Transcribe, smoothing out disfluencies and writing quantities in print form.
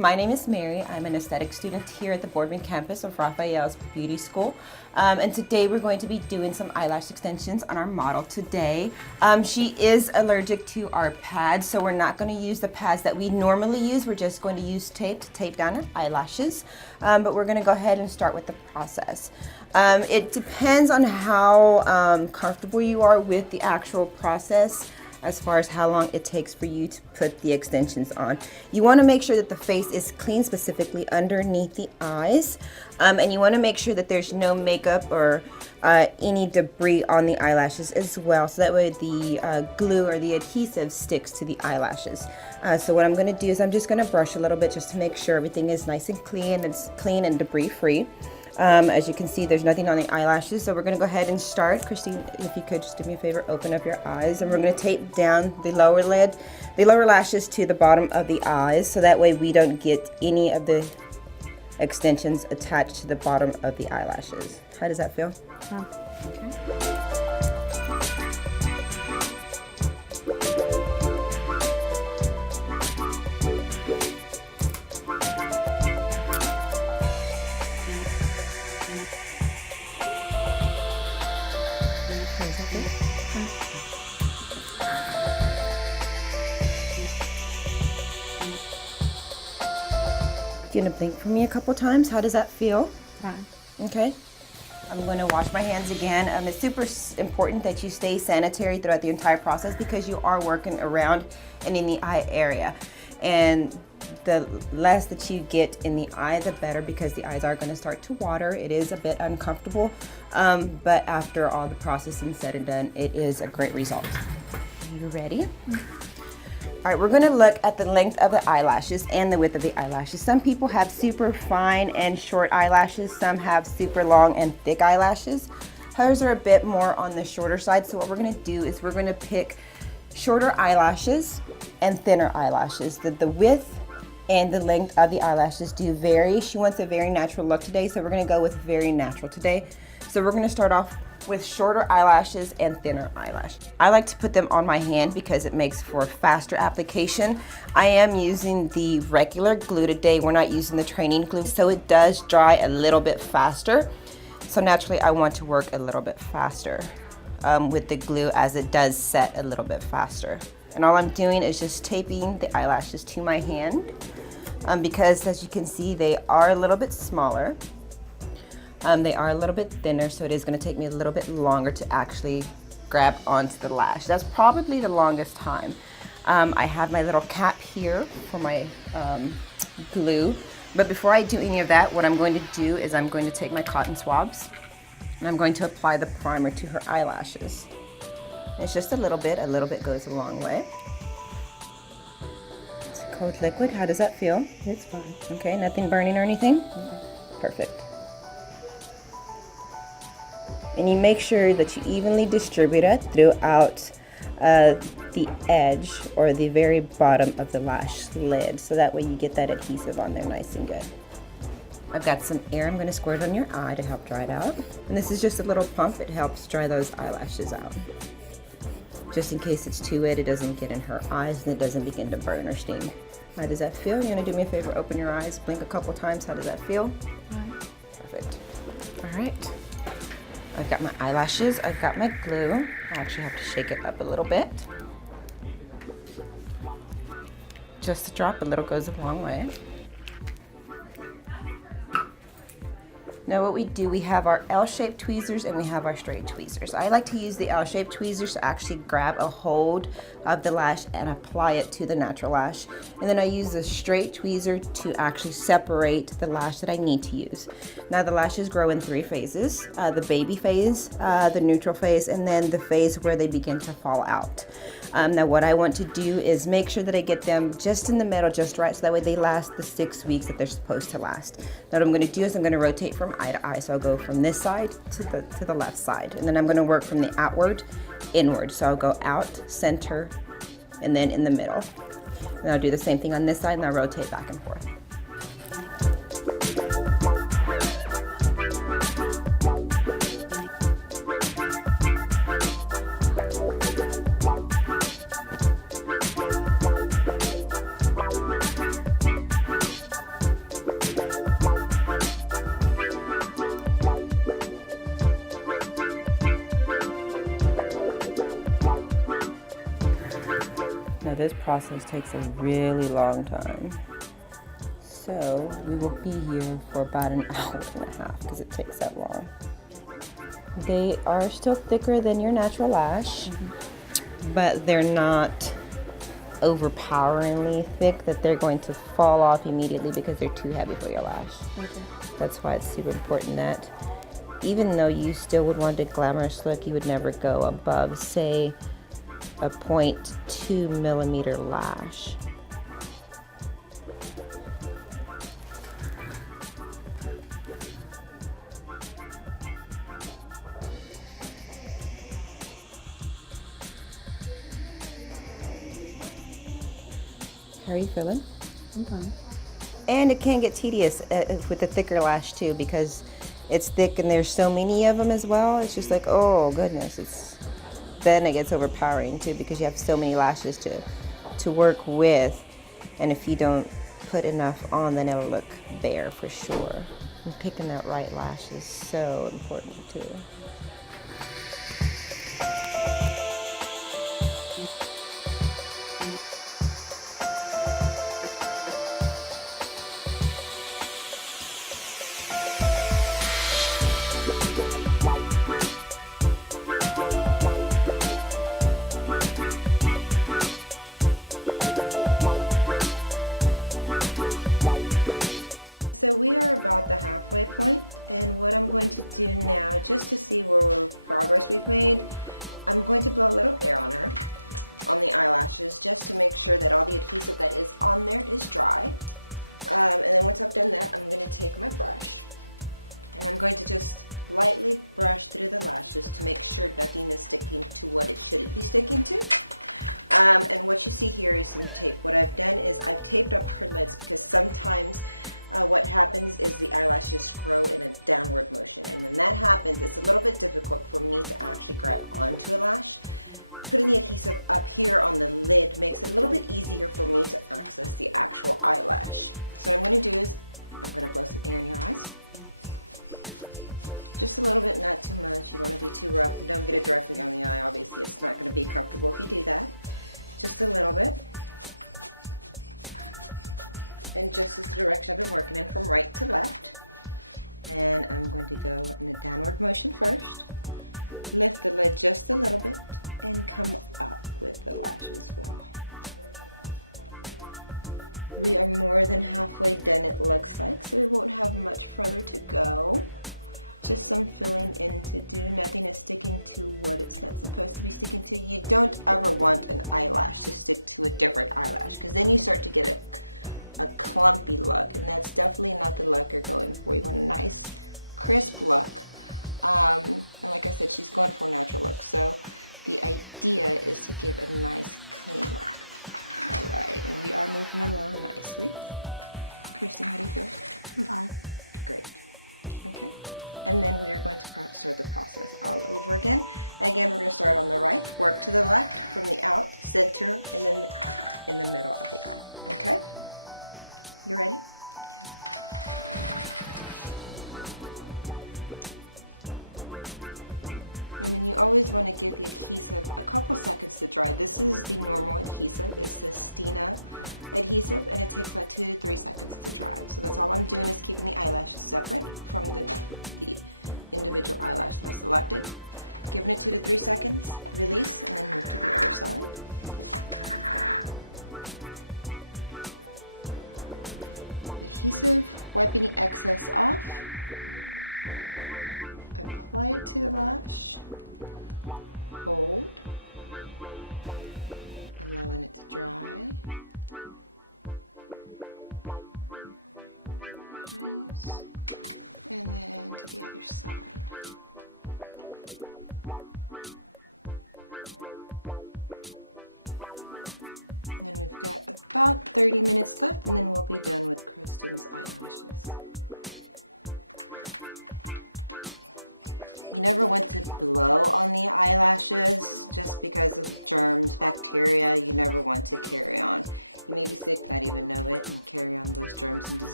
My name is Mary. I'm an aesthetic student here at the Boardman campus of Raphael's Beauty School. And today we're going to be doing some eyelash extensions on our model today. She is allergic to our pads, so we're not going to use the pads that we normally use. We're just going to use tape to tape down her eyelashes. But we're going to go ahead and start with the process. It depends on how comfortable you are with the actual process as far as how long it takes for you to put the extensions on. You want to make sure that the face is clean, specifically underneath the eyes, and you want to make sure that there's no makeup or any debris on the eyelashes as well, so that way the glue or the adhesive sticks to the eyelashes. So what I'm going to do is I'm just going to brush a little bit just to make sure everything is nice and clean. It's clean and debris free. As you can see, there's nothing on the eyelashes, so we're going to go ahead and start. Christine, if you could just do me a favor, open up your eyes, and we're going to tape down the lower lashes to the bottom of the eyes, so that way we don't get any of the extensions attached to the bottom of the eyelashes. How does that feel? Okay. Do you want to blink for me a couple times? How does that feel? Fine. Okay. I'm going to wash my hands again. It's super important that you stay sanitary throughout the entire process because you are working around and in the eye area. And the less that you get in the eye, the better, because the eyes are going to start to water. It is a bit uncomfortable, but after all the processing said and done, it is a great result. Are you ready? All right, we're going to look at the length of the eyelashes and the width of the eyelashes. Some people have super fine and short eyelashes. Some have super long and thick eyelashes. Hers are a bit more on the shorter side. So what we're going to do is we're going to pick shorter eyelashes and thinner eyelashes. The width and the length of the eyelashes do vary. She wants a very natural look today, so we're going to go with very natural today. So we're going to start off with shorter eyelashes and thinner eyelashes. I like to put them on my hand because it makes for faster application. I am using the regular glue today. We're not using the training glue, so it does dry a little bit faster. So naturally, I want to work a little bit faster with the glue, as it does set a little bit faster. And all I'm doing is just taping the eyelashes to my hand because, as you can see, they are a little bit smaller. They are a little bit thinner, so it is going to take me a little bit longer to actually grab onto the lash. That's probably the longest time. I have my little cap here for my glue, but before I do any of that, what I'm going to do is I'm going to take my cotton swabs and I'm going to apply the primer to her eyelashes. It's just a little bit goes a long way. It's a cold liquid. How does that feel? It's fine. Okay, nothing burning or anything? Perfect. And you make sure that you evenly distribute it throughout the edge or the very bottom of the lash lid, so that way you get that adhesive on there nice and good. I've got some air I'm going to squirt on your eye to help dry it out. And this is just a little pump. It helps dry those eyelashes out. Just in case it's too wet, it doesn't get in her eyes and it doesn't begin to burn or sting. How does that feel? You're going to do me a favor, open your eyes, blink a couple times. How does that feel? Perfect. All right. I've got my eyelashes, I've got my glue. I actually have to shake it up a little bit. Just a drop, a little goes a long way. Now what we do, we have our L-shaped tweezers and we have our straight tweezers. I like to use the L-shaped tweezers to actually grab a hold of the lash and apply it to the natural lash. And then I use the straight tweezer to actually separate the lash that I need to use. Now the lashes grow in 3 phases, the baby phase, the neutral phase, and then the phase where they begin to fall out. Now what I want to do is make sure that I get them just in the middle, just right, so that way they last the 6 weeks that they're supposed to last. Now what I'm going to do is I'm going to rotate from eye to eye, so I'll go from this side to the left side, and then I'm going to work from the outward inward. So I'll go out, center, and then in the middle. And I'll do the same thing on this side, and I'll rotate back and forth. Now this process takes a really long time. So we will be here for about an hour and a half because it takes that long. They are still thicker than your natural lash, but they're not overpoweringly thick that they're going to fall off immediately because they're too heavy for your lash. Okay. That's why it's super important that even though you still would want a glamorous look, you would never go above, say, a 0.2 millimeter lash. How are you feeling? I'm fine. And it can get tedious with the thicker lash too because it's thick and there's so many of them as well. It's just like, oh goodness, then it gets overpowering too because you have so many lashes to work with, and if you don't put enough on, then it'll look bare for sure. And picking that right lash is so important too.